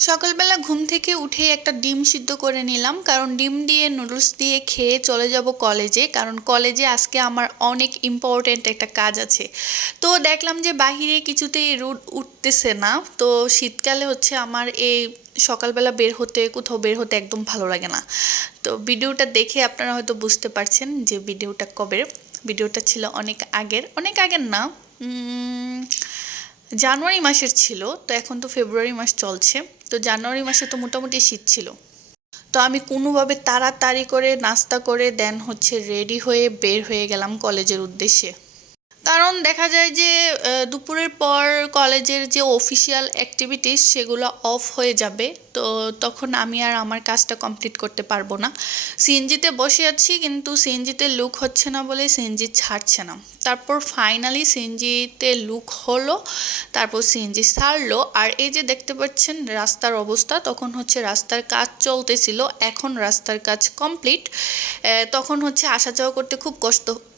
সকালবেলা ঘুম থেকে উঠেই একটা ডিম সিদ্ধ করে নিলাম, কারণ ডিম দিয়ে নুডলস দিয়ে খেয়ে চলে যাব কলেজে, কারণ কলেজে আজকে আমার অনেক ইম্পর্ট্যান্ট একটা কাজ আছে। তো দেখলাম যে বাহিরে কিছুতেই রোদ উঠতেছে না। তো শীতকালে হচ্ছে আমার এই সকালবেলা কোথাও বের হতে একদম ভালো লাগে না। তো ভিডিওটা দেখে আপনারা হয়তো বুঝতে পারছেন যে ভিডিওটা কবের। ভিডিওটা ছিল অনেক আগের না, জানুয়ারি মাসের ছিল। তো এখন তো ফেব্রুয়ারি মাস চলছে। তো জানুয়ারি মাসে তো মোটামুটি শীত ছিল। তো আমি কোনোভাবে তাড়াতাড়ি করে নাস্তা করে দেন হচ্ছে রেডি হয়ে বের হয়ে গেলাম কলেজের উদ্দেশ্যে। কারণ দেখা যায় যে দুপুরের পর কলেজের যে অফিসিয়াল অ্যাক্টিভিটিস সেগুলো অফ হয়ে যাবে। তো তখন আমি আর আমার কাজটা কমপ্লিট করতে পারবো না। সিএনজিতে বসে আছি, কিন্তু সিএনজিতে লুক হচ্ছে না বলে সিএনজি ছাড়ছে না। তারপর ফাইনালি সিএনজিতে লুক হলো, তারপর সিএনজি ছাড়লো। আর এই যে দেখতে পাচ্ছেন রাস্তার অবস্থা, তখন হচ্ছে রাস্তার কাজ চলতেছিল, এখন রাস্তার কাজ কমপ্লিট। তখন হচ্ছে আসা যাওয়া করতে খুব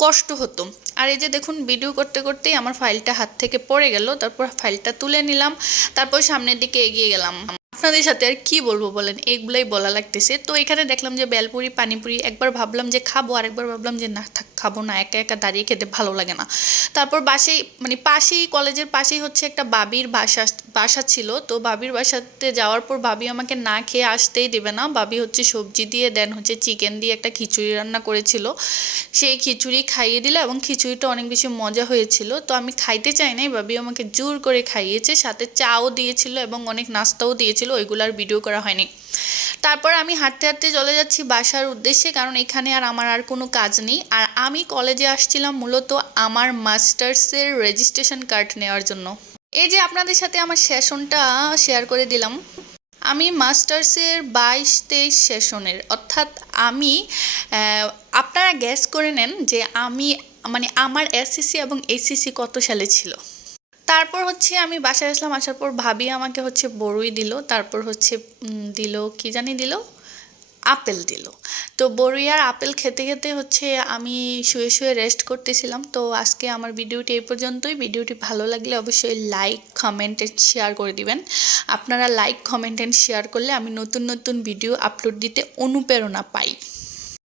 কষ্ট হতো। আর এই যে দেখুন ভিডিও করতে করতেই আমার ফাইলটা হাত থেকে পড়ে গেল, তারপর ফাইলটা তুলে নিলাম, তারপর সামনের দিকে এগিয়ে গেলাম। আপনাদের সাথে আর কি বলবো বলেন, এগুলাই বলা লাগতেছে। তো এখানে দেখলাম যে বেলপুরি পানিপুরি, একবার ভাবলাম যে খাবো, আরেকবার ভাবলাম যে না থাক, খাবো না, একা একা দাঁড়িয়ে খেতে ভালো লাগে না। তারপর পাশেই কলেজের পাশেই হচ্ছে একটা বাবির বাসা ছিল। তো বাবির বাসাতে যাওয়ার পর ভাবি আমাকে না খেয়ে আসতেই দেবে না। ভাবি হচ্ছে সবজি দিয়ে দেন হচ্ছে চিকেন দিয়ে একটা খিচুড়ি রান্না করেছিল, সেই খিচুড়ি খাইয়ে দিল এবং খিচুড়িটা অনেক বেশি মজা হয়েছিল। তো আমি খাইতে চাই নাই, ভাবি আমাকে জোর করে খাইয়েছে, সাথে চাও দিয়েছিল এবং অনেক নাস্তাও দিয়েছিল, ওইগুলো আর ভিডিও করা হয়নি। তারপর আমি হাঁটতে হাঁটতে চলে যাচ্ছি বাসার উদ্দেশ্যে, কারণ এখানে আমার আর কোনো কাজ নেই। আর আমি কলেজে আসছিলাম মূলত আমার মাস্টার্সের রেজিস্ট্রেশন কার্ড নেওয়ার জন্য। এই যে আপনাদের সাথে আমার সেশনটা শেয়ার করে দিলাম। আমি মাস্টার্সের 22-23 সেশনের, অর্থাৎ আমি আপনারা গ্যাস করে নেন যে আমার এসএসসি এবং এইচএসসি কত সালে ছিল। তারপর হচ্ছে আমি বাসায় আসলাম, আসার পর ভাবি আমাকে হচ্ছে বড়ই দিল, তারপর হচ্ছে দিল কি জানি দিল, আপেল দিল। তো বড়ি আর আপেল খেতে খেতে হচ্ছে আমি শুয়ে শুয়ে রেস্ট করতেছিলাম। তো আজকে আমার ভিডিওটি এই পর্যন্তই। ভিডিওটি ভালো লাগলে অবশ্যই লাইক কমেন্ট এন্ড শেয়ার করে দিবেন। আপনারা লাইক কমেন্ট এন্ড শেয়ার করলে আমি নতুন নতুন ভিডিও আপলোড দিতে অনুপ্রেরণা পাই।